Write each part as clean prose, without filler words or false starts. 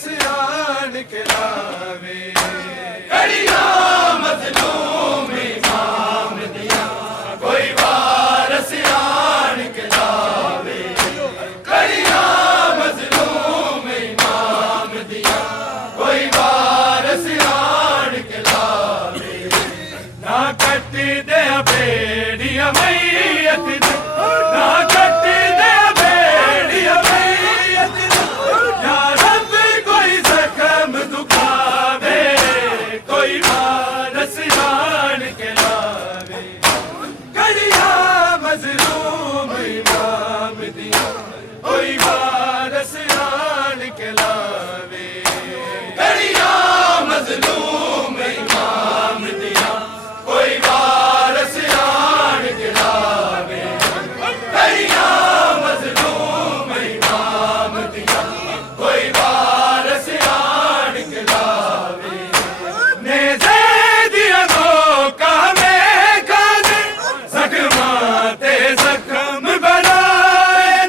वारस आन के लावे, कड़िया मजलूम इमाम दिया कोई वारस आन के लावे, कड़िया मजलूम इमाम दिया कोई वारस आन के लावे। ना कट्टी दे बेड़िया मैयत ना कट्टी दे बेड़िया मैयत, या रब कोई जख्म दुखावे कोई वारस आन के लावे, कड़िया मजलूम इमाम दिया कोई वारस आन के लावे, कड़िया मजलूम इमाम दिया कोई वारस आन के लावे, कड़िया मजलूम इमाम दिया कोई वारस आन के लावे। नेज़े दिया धोखा में खाने ज़ख्माते ज़ख्म बनाए,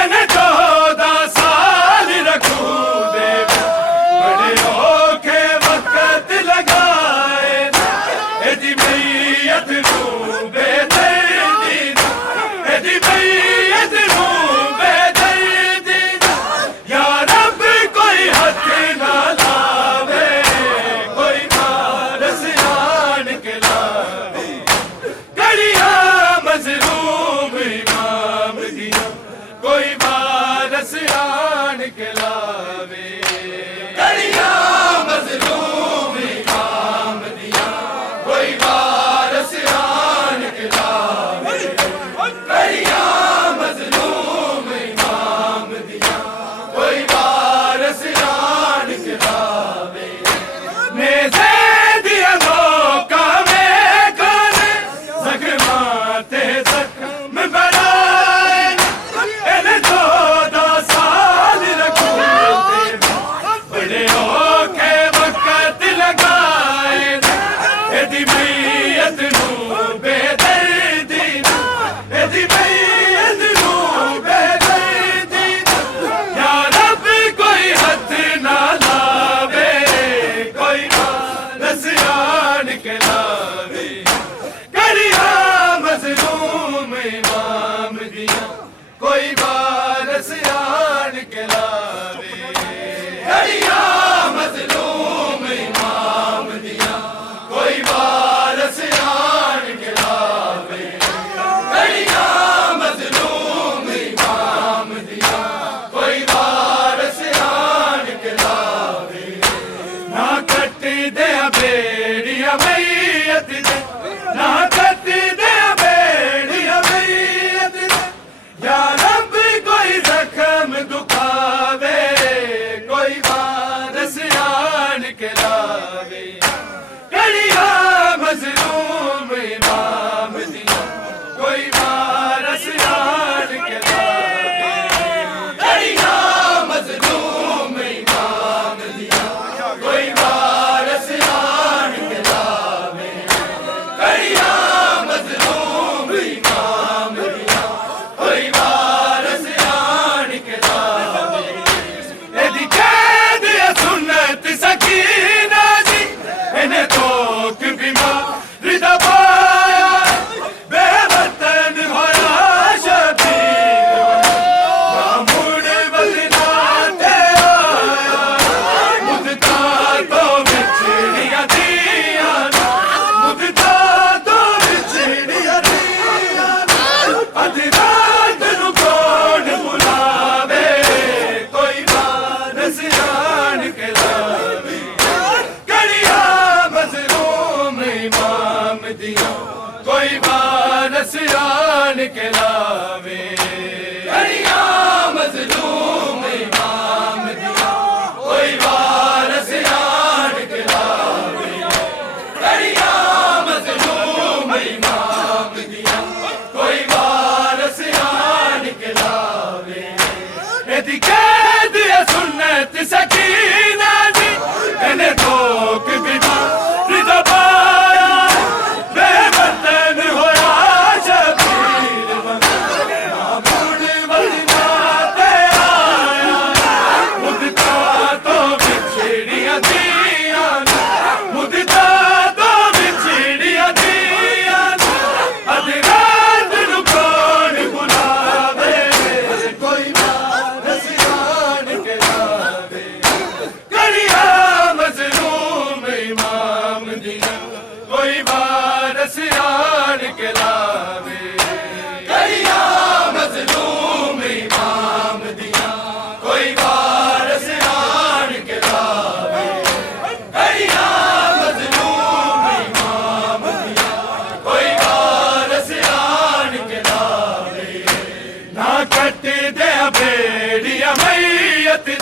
इन्हें 14 साल रखूं दे बड़े औखे वक्त लगाए, एदी मैयत नूं बेदर्दी ना, एदी मैयत नूं बेदर्दी ना, या रब कोई हथ ना लावे कोई वारस आन के लावे, कड़िया मजलूम इमाम दिया कोई वारस आन के लावे, कड़िया मजलूम इमाम दिया कोई वारस आन के लावे, कड़िया मजलूम इमाम दिया कोई वारस आन के लावे। नेज़े दिया धोखा में खाने ज़ख्माते ज़ख्म बनाए, इन्हें 14 साल रखूं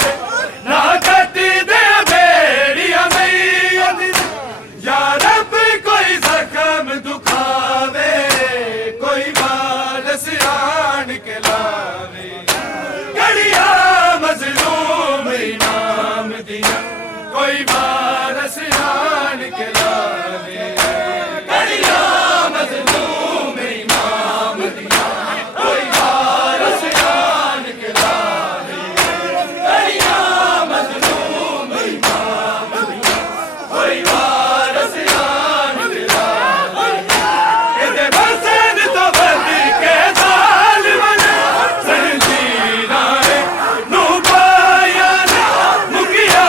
दे ना कटी दे बेड़िया मैयत दे या रब कोई जख्म दुखावे कोई वारस आन के लावे गड़िया मजलूम इनाम दिया कोई वारस आन के लावे गड़िया मजलूम इनाम दिया कोई वारस आन के लावे गड़िया मजलूम इनाम दिया कोई वारस आन के लावे इदे बसन तो बदी के जालिमन संजीना है नू पाया ना मुकिया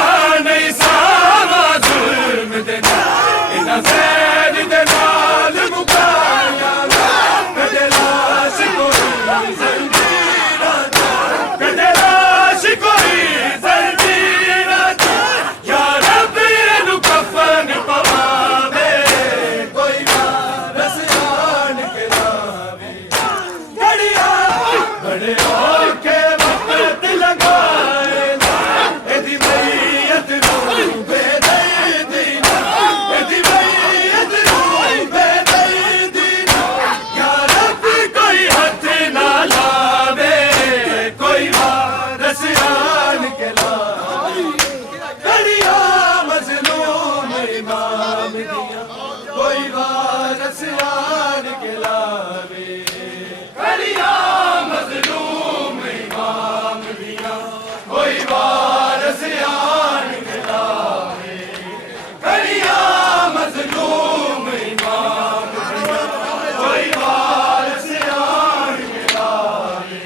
नहीं सावा जुल्म दे इना ज़ैद दे नाल मुकाया कदे लाश कोई जंजीरा कदे लाश कोई जंजीरा या रब इनु कफन पवावे कोई वारस आन के लावे गड़िया बड़े औखे वक्त लगाए एदी मैयत नू बेदर्दी एदी मैयत नू बेदर्दी या रब कोई हाथ ना लावे कोई वारस आन के लावे गड़िया मजलूम इमाम दिया कोई वारस आन के लावे गड़िया मजलूम इमाम दिया कोई वारस आन के लावे गड़िया मजलूम इमाम दिया कोई वारस आन के लावे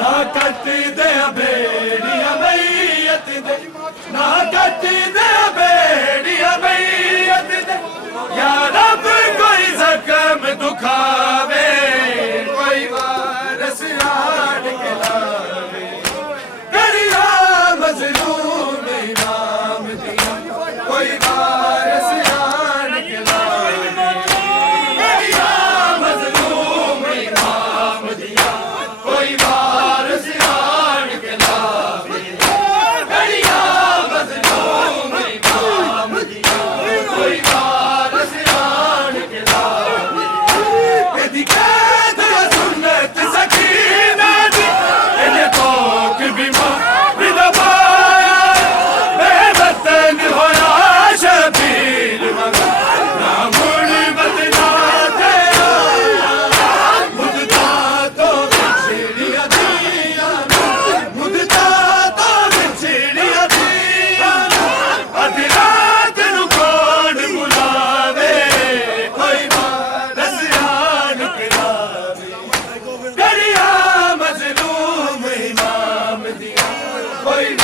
ना कट दे बेड़िया मैयत दे ना कट दे बेड़िया मैयत दे या रब कोई जख्म दुखावे कोई वारस आन के लावे गड़िया मजलूम इमाम दिया कोई वारस आन के लावे गड़िया मजलूम इमाम दिया कोई वारस आन के लावे गड़िया मजलूम इमाम दिया कोई वारस आन के लावे एदी कैद सुन्नत सकीना दी इन्हें तोक बीमा बिदबाया बेवतन होया शबीर मगा ना मुड़ बदला तेरा मुद्दा तो बिछड़िया दिया मुद्दा तो बिछड़िया दिया अधी रात नू कौन बुलावे कोई वारस आन के लावे गड़िया मजलूम इमाम दिया कोई